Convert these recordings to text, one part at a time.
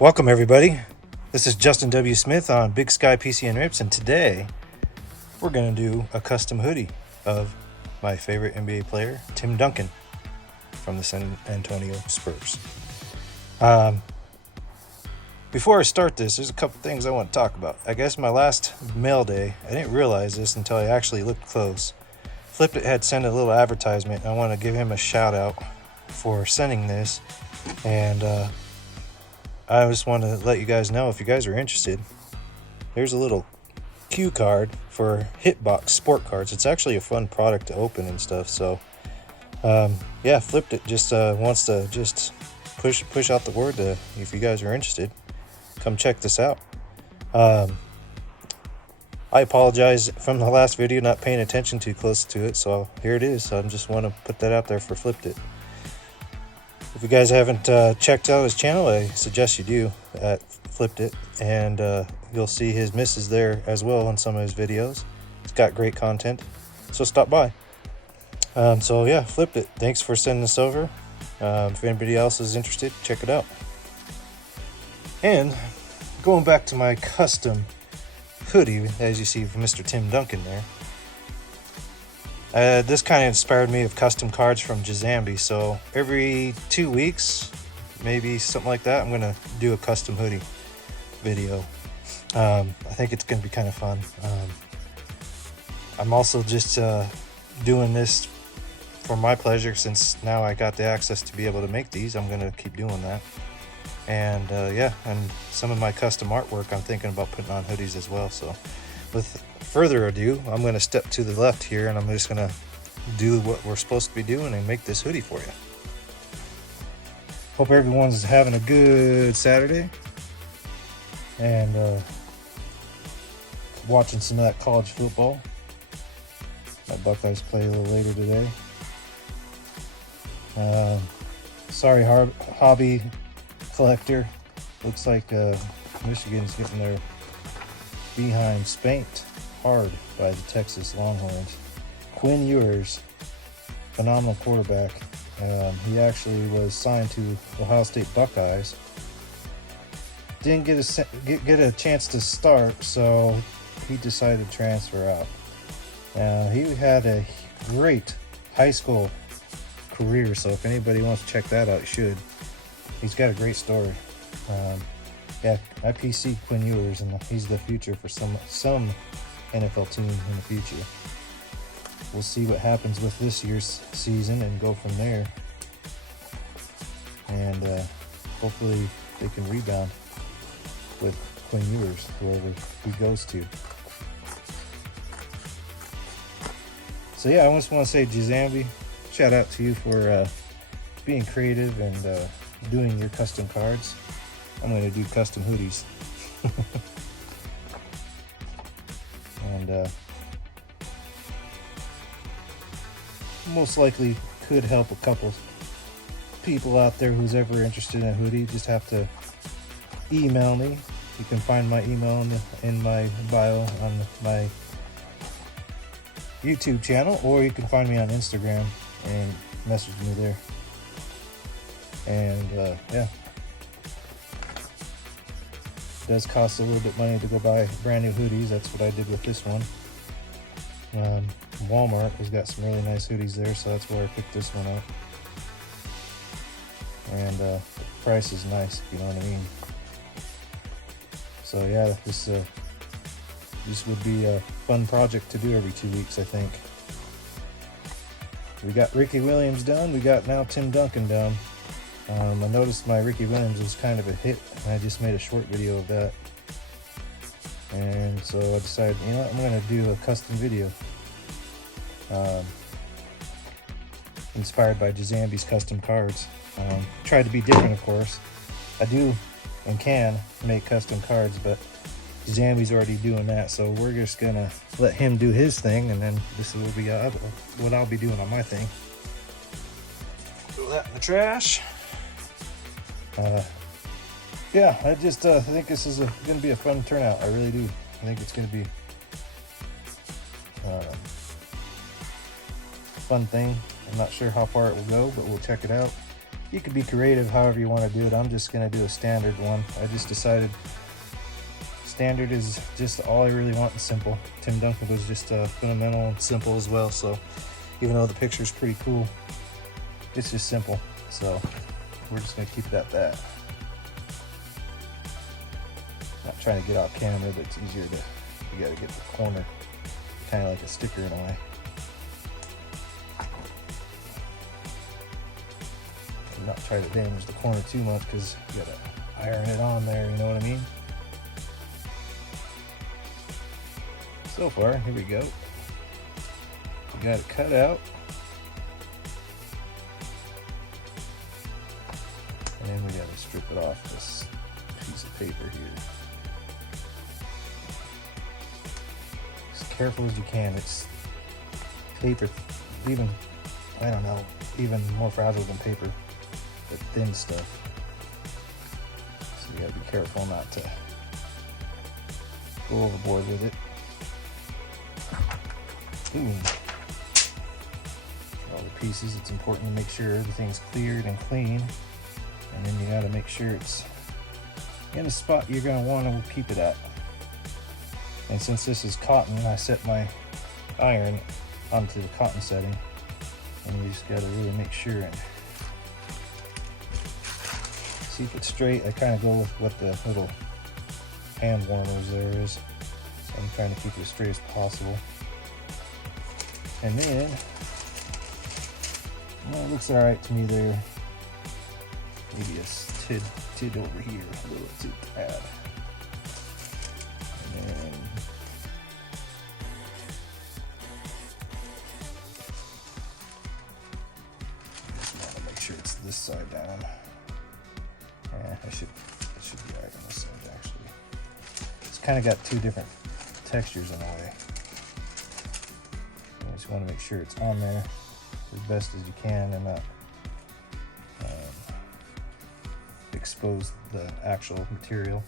Welcome everybody. This is Justin W. Smith on Big Sky PC and Rips, and today we're going to do a custom hoodie of my favorite NBA player, Tim Duncan, from the San Antonio Spurs. Before I start this, there's a couple things I want to talk about. I guess my last mail day, I didn't realize this until I actually looked close. Flipped It had sent a little advertisement, and I want to give him a shout out for sending this, and I just want to let you guys know, if you guys are interested, there's a little cue card for Hitbox sport cards. It's actually a fun product to open and stuff. So yeah, Flipped It just wants to just push out the word to, if you guys are interested, come check this out. I apologize from the last video not paying attention too close to it, so here it is. I just want to put that out there for Flipped It. If you guys haven't checked out his channel, I suggest you do at Flipped It, and you'll see his misses there as well on some of his videos. It's got great content, so stop by. So yeah, Flipped It, thanks for sending this over. If anybody else is interested, check it out. And going back to my custom hoodie, as you see from Mr. Tim Duncan there, this kind of inspired me of custom cards from Jazambi. So every 2 weeks, maybe something like that, I'm going to do a custom hoodie video. I think it's going to be kind of fun. I'm also just doing this for my pleasure, since now I got the access to be able to make these. I'm going to keep doing that. And yeah, and some of my custom artwork I'm thinking about putting on hoodies as well. So with further ado, I'm going to step to the left here, and I'm just going to do what we're supposed to be doing and make this hoodie for you. Hope everyone's having a good Saturday and watching some of that college football. My Buckeyes play a little later today. Sorry, hobby collector. Looks like Michigan's getting their behind spanked hard by the Texas Longhorns. Quinn Ewers, phenomenal quarterback. He actually was signed to Ohio State Buckeyes. Didn't get a chance to start, so he decided to transfer out. He had a great high school career, so if anybody wants to check that out, you should. He's got a great story. Yeah, I PC Quinn Ewers, and he's the future for some NFL team in the future. We'll see what happens with this year's season and go from there. And hopefully they can rebound with Quinn Ewers, wherever he goes to. So yeah, I just want to say, Jazambi, shout out to you for being creative and doing your custom cards. I'm going to do custom hoodies. And most likely could help a couple people out there who's ever interested in a hoodie. Just have to email me. You can find my email in my bio on my YouTube channel, or you can find me on Instagram and message me there. And yeah, it does cost a little bit money to go buy brand new hoodies. That's what I did with this one. Walmart has got some really nice hoodies there, so that's where I picked this one up. And the price is nice, if you know what I mean. So yeah, this would be a fun project to do every 2 weeks, I think. We got Ricky Williams done. We got now Tim Duncan done. I noticed my Ricky Williams was kind of a hit, and I just made a short video of that. And so I decided, you know what, I'm going to do a custom video. Inspired by Jazambi's custom cards. Tried to be different, of course. I do and can make custom cards, but Jazambi's already doing that, so we're just going to let him do his thing, and then this will be what I'll be doing on my thing. Throw that in the trash. Yeah, I just think this is going to be a fun turnout. I really do. I think it's going to be a fun thing. I'm not sure how far it will go, but we'll check it out. You could be creative however you want to do it. I'm just going to do a standard one. I just decided standard is just all I really want and simple. Tim Duncan was just fundamental and simple as well. So even though the picture's pretty cool, it's just simple. So we're just going to keep it at that. Not trying to get off camera, but it's easier to, you got to get the corner kind of like a sticker in a way. And not try to damage the corner too much because you got to iron it on there, you know what I mean? So far, here we go. We got it cut out. And then we got to strip it off this piece of paper here. As careful as you can. It's paper, even, I don't know, even more fragile than paper, but thin stuff. So you got to be careful not to go overboard with it. For all the pieces, it's important to make sure everything's cleared and clean, and then you got to make sure it's in a spot you're going to want to keep it at. And since this is cotton, I set my iron onto the cotton setting, and you just got to really make sure and keep it straight. I kind of go with what the little hand warmers there is, so I'm trying to keep it as straight as possible. And then, well, it looks all right to me there. Maybe a tid over here, a little too tad. And then, I just want to make sure it's this side down. Yeah, it should be all right on this side actually. It's kind of got two different textures in a way. You want to make sure it's on there as best as you can and not expose the actual material.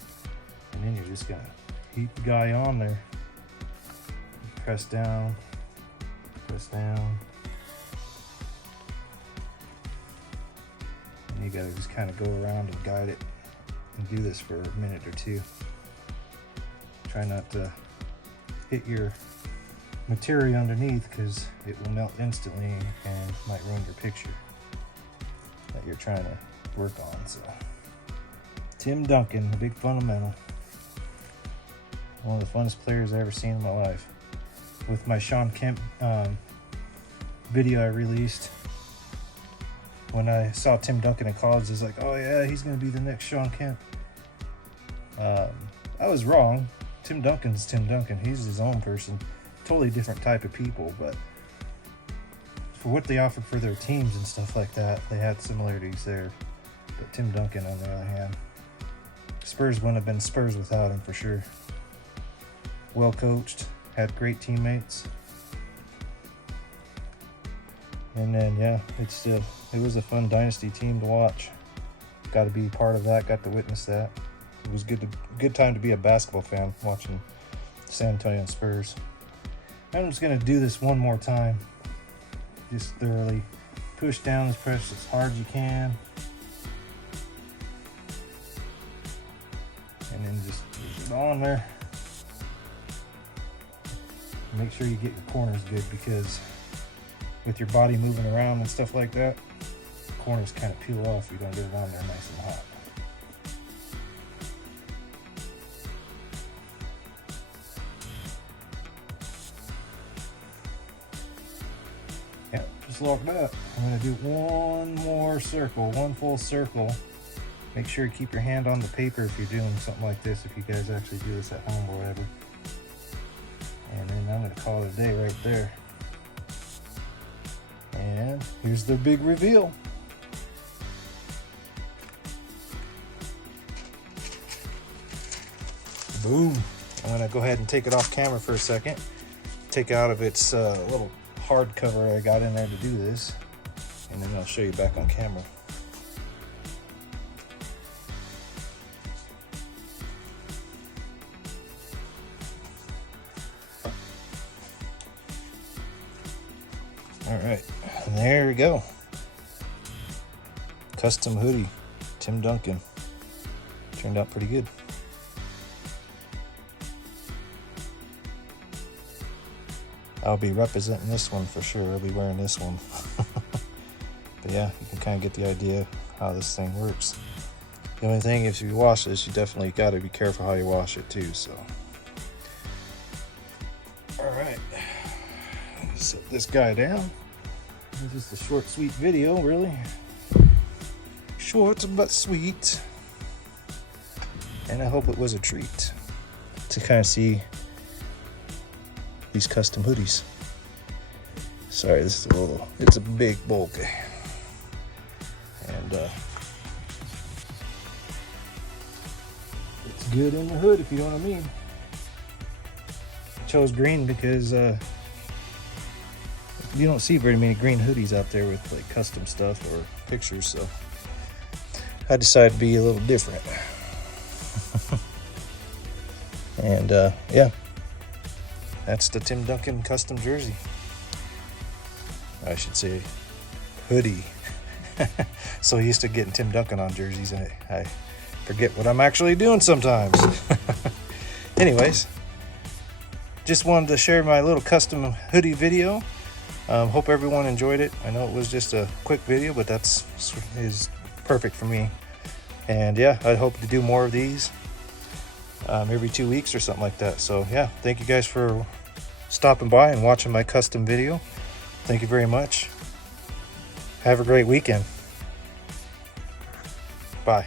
And then you're just going to heat the guy on there. Press down, press down. And you got to just kind of go around and guide it and do this for a minute or two. Try not to hit your material underneath because it will melt instantly and might ruin your picture that you're trying to work on. So Tim Duncan, the big fundamental, one of the funnest players I ever seen in my life. With my Sean Kemp video I released, when I saw Tim Duncan in college, I was like, oh yeah, he's going to be the next Sean Kemp. I was wrong. Tim Duncan's Tim Duncan. He's his own person. Totally different type of people, but for what they offered for their teams and stuff like that, they had similarities there. But Tim Duncan, on the other hand, Spurs wouldn't have been Spurs without him for sure. Well coached, had great teammates, and then yeah, it was a fun dynasty team to watch. Got to be part of that. Got to witness that. It was good time to be a basketball fan watching San Antonio Spurs. I'm just going to do this one more time. Just thoroughly push down this press as hard as you can. And then just push it on there. Make sure you get your corners good, because with your body moving around and stuff like that, corners kind of peel off if you don't get it on there nice and hot. Yeah, just like that. I'm going to do one more circle, one full circle. Make sure you keep your hand on the paper if you're doing something like this, if you guys actually do this at home or whatever. And then I'm going to call it a day right there. And here's the big reveal. Boom. I'm going to go ahead and take it off camera for a second. Take out of its little hard cover I got in there to do this. And then I'll show you back on camera. All right, and there we go. Custom Hoodie, Tim Duncan. Turned out pretty good. I'll be representing this one for sure. I'll be wearing this one. But yeah, you can kind of get the idea how this thing works. The only thing, if you wash this, you definitely got to be careful how you wash it too. So, all right, set this guy down. It's just a short, sweet video, really. Short but sweet. And I hope it was a treat to kind of see these custom hoodies. Sorry, this is a little, it's a big bulky. And it's good in the hood, if you know what I mean. I chose green because you don't see very many green hoodies out there with like custom stuff or pictures, so I decided to be a little different. And yeah, that's the Tim Duncan custom jersey. I should say hoodie. So used to getting Tim Duncan on jerseys, I forget what I'm actually doing sometimes. Anyways, just wanted to share my little custom hoodie video. Hope everyone enjoyed it. I know it was just a quick video, but is perfect for me. And yeah, I hope to do more of these every 2 weeks or something like that. So yeah, thank you guys for stopping by and watching my custom video. Thank you very much. Have a great weekend. Bye.